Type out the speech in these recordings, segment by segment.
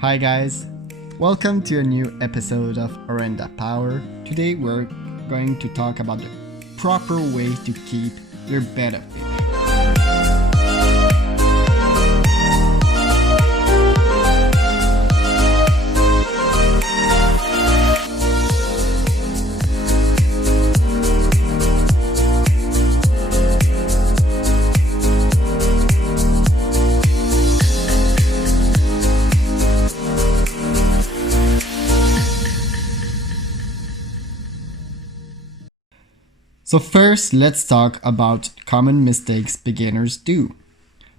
Hi guys, welcome to a new episode of Oranda Power. Today we're going to talk about the proper way to keep your betta fish. So first, let's talk about common mistakes beginners do.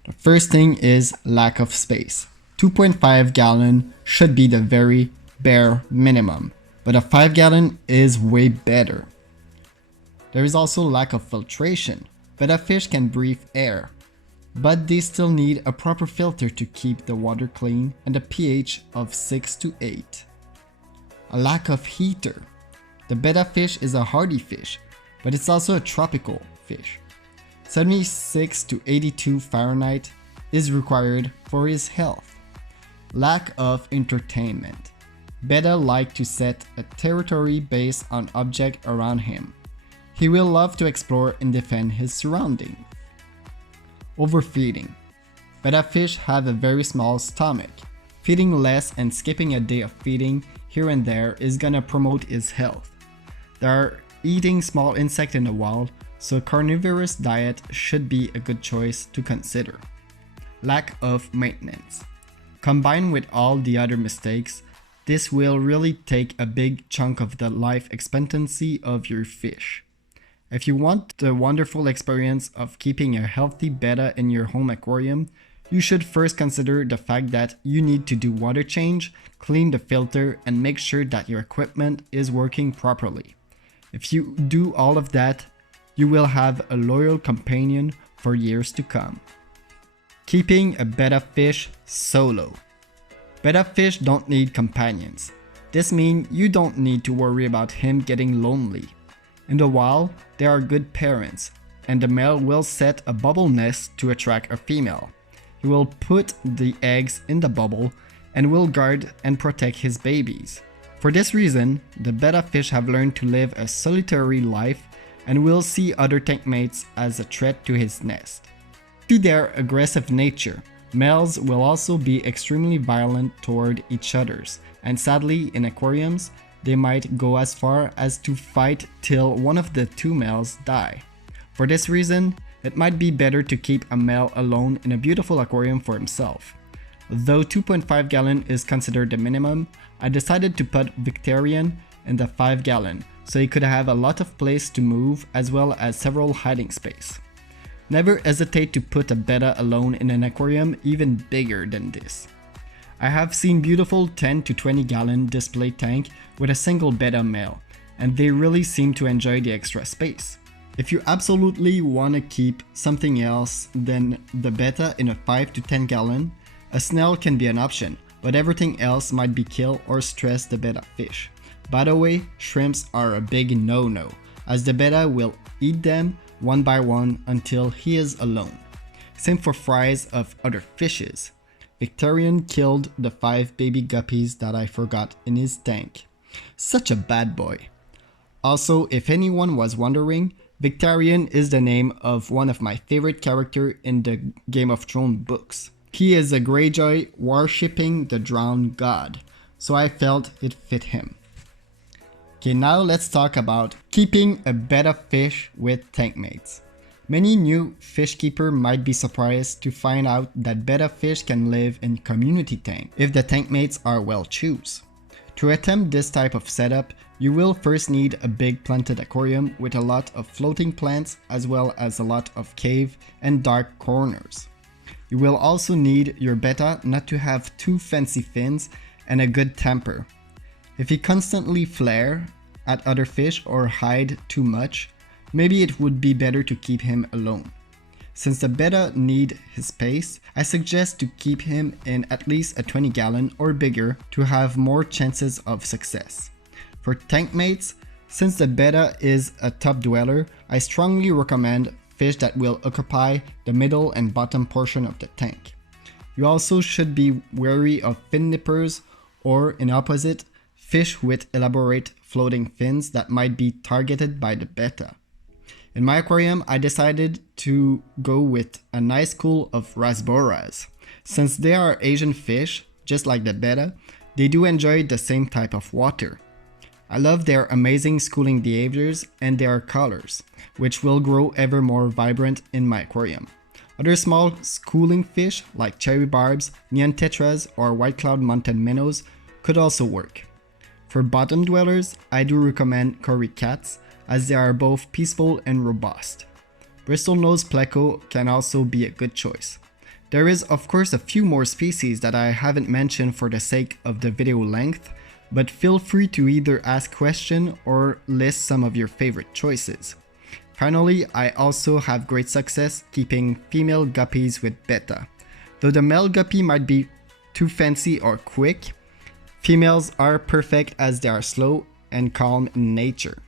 The first thing is lack of space. 2.5 gallon should be the very bare minimum, but a 5 gallon is way better. There is also lack of filtration. Betta fish can breathe air, but they still need a proper filter to keep the water clean and a pH of 6 to 8. A lack of heater. The betta fish is a hardy fish, but it's also a tropical fish. 76 to 82 Fahrenheit is required for his health. Lack of entertainment. Betta like to set a territory based on object around him. He will love to explore and defend his surroundings. Overfeeding. Betta fish have a very small stomach. Feeding less and skipping a day of feeding here and there is gonna promote his health. There are eating small insects in the wild, so a carnivorous diet should be a good choice to consider. Lack of maintenance. Combined with all the other mistakes, this will really take a big chunk of the life expectancy of your fish. If you want the wonderful experience of keeping a healthy betta in your home aquarium, you should first consider the fact that you need to do water change, clean the filter, and make sure that your equipment is working properly. If you do all of that, you will have a loyal companion for years to come. Keeping a betta fish solo. Betta fish don't need companions. This means you don't need to worry about him getting lonely. In the wild, they are good parents, and the male will set a bubble nest to attract a female. He will put the eggs in the bubble and will guard and protect his babies. For this reason, the betta fish have learned to live a solitary life and will see other tank mates as a threat to his nest. Due to their aggressive nature, males will also be extremely violent toward each others, and sadly in aquariums, they might go as far as to fight till one of the two males die. For this reason, it might be better to keep a male alone in a beautiful aquarium for himself. Though 2.5 gallon is considered the minimum, I decided to put Victorian in the 5 gallon so he could have a lot of place to move as well as several hiding space. Never hesitate to put a betta alone in an aquarium even bigger than this. I have seen beautiful 10 to 20 gallon display tank with a single betta male, and they really seem to enjoy the extra space. If you absolutely want to keep something else than the betta in a 5 to 10 gallon, a snail can be an option, but everything else might be kill or stress the betta fish. By the way, shrimps are a big no-no, as the betta will eat them one by one until he is alone. Same for fries of other fishes. Victorian killed the 5 baby guppies that I forgot in his tank. Such a bad boy. Also, if anyone was wondering, Victorian is the name of one of my favorite characters in the Game of Thrones books. He is a Greyjoy worshipping the drowned god, so I felt it fit him. Okay, now let's talk about keeping a betta fish with tank mates. Many new fish keepers might be surprised to find out that betta fish can live in community tank if the tank mates are well chosen. To attempt this type of setup, you will first need a big planted aquarium with a lot of floating plants as well as a lot of cave and dark corners. You will also need your betta not to have too fancy fins and a good temper. If he constantly flare at other fish or hide too much, maybe it would be better to keep him alone. Since the betta need his space, I suggest to keep him in at least a 20 gallon or bigger to have more chances of success. For tank mates, since the betta is a top dweller, I strongly recommend fish that will occupy the middle and bottom portion of the tank. You also should be wary of fin nippers or, in opposite, fish with elaborate floating fins that might be targeted by the betta. In my aquarium, I decided to go with a nice school of rasboras. Since they are Asian fish, just like the betta, they do enjoy the same type of water. I love their amazing schooling behaviors and their colors, which will grow ever more vibrant in my aquarium. Other small schooling fish like cherry barbs, neon tetras, or white cloud mountain minnows could also work. For bottom dwellers, I do recommend cory cats as they are both peaceful and robust. Bristol nose pleco can also be a good choice. There is of course a few more species that I haven't mentioned for the sake of the video length, but feel free to either ask questions or list some of your favorite choices. Finally, I also have great success keeping female guppies with betta. Though the male guppy might be too fancy or quick, females are perfect as they are slow and calm in nature.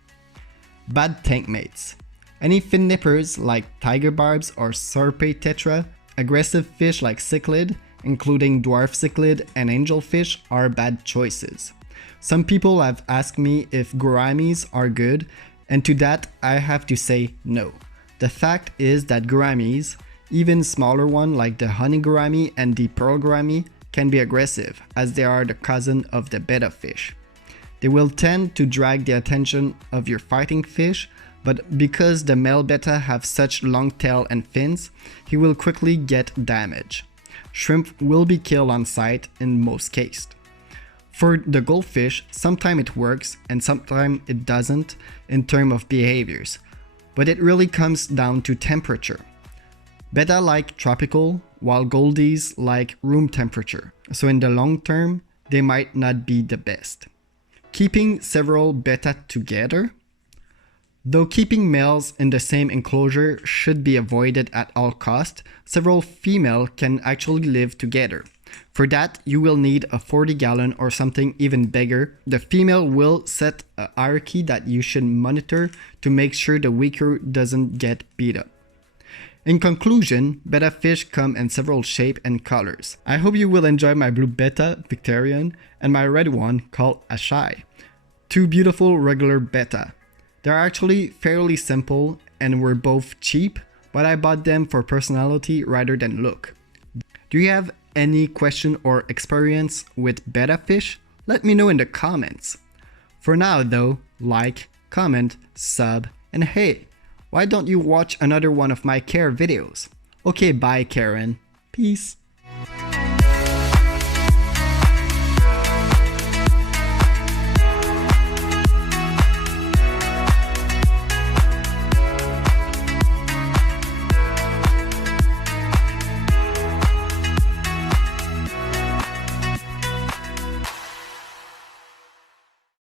Bad tank mates. Any fin nippers like tiger barbs or Sarpe tetra, aggressive fish like cichlid, including dwarf cichlid and angelfish, are bad choices. Some people have asked me if gouramis are good, and to that I have to say no. The fact is that gouramis, even smaller ones like the honey gourami and the pearl gourami, can be aggressive as they are the cousin of the betta fish. They will tend to drag the attention of your fighting fish, but because the male betta have such long tail and fins, he will quickly get damaged. Shrimp will be killed on sight in most cases. For the goldfish, sometimes it works and sometimes it doesn't in terms of behaviors, but it really comes down to temperature. Betta like tropical, while goldies like room temperature, so in the long term, they might not be the best. Keeping several betta together. Though keeping males in the same enclosure should be avoided at all costs, several females can actually live together. For that, you will need a 40-gallon or something even bigger. The female will set a hierarchy that you should monitor to make sure the weaker doesn't get beat up. In conclusion, betta fish come in several shapes and colors. I hope you will enjoy my blue betta, Victorian, and my red one called Ashai. Two beautiful regular betta. They're actually fairly simple and were both cheap, but I bought them for personality rather than look. Do you have any question or experience with betta fish? Let me know in the comments. For now though, like, comment, sub, and hey, why don't you watch another one of my care videos? Okay, bye Karen. Peace.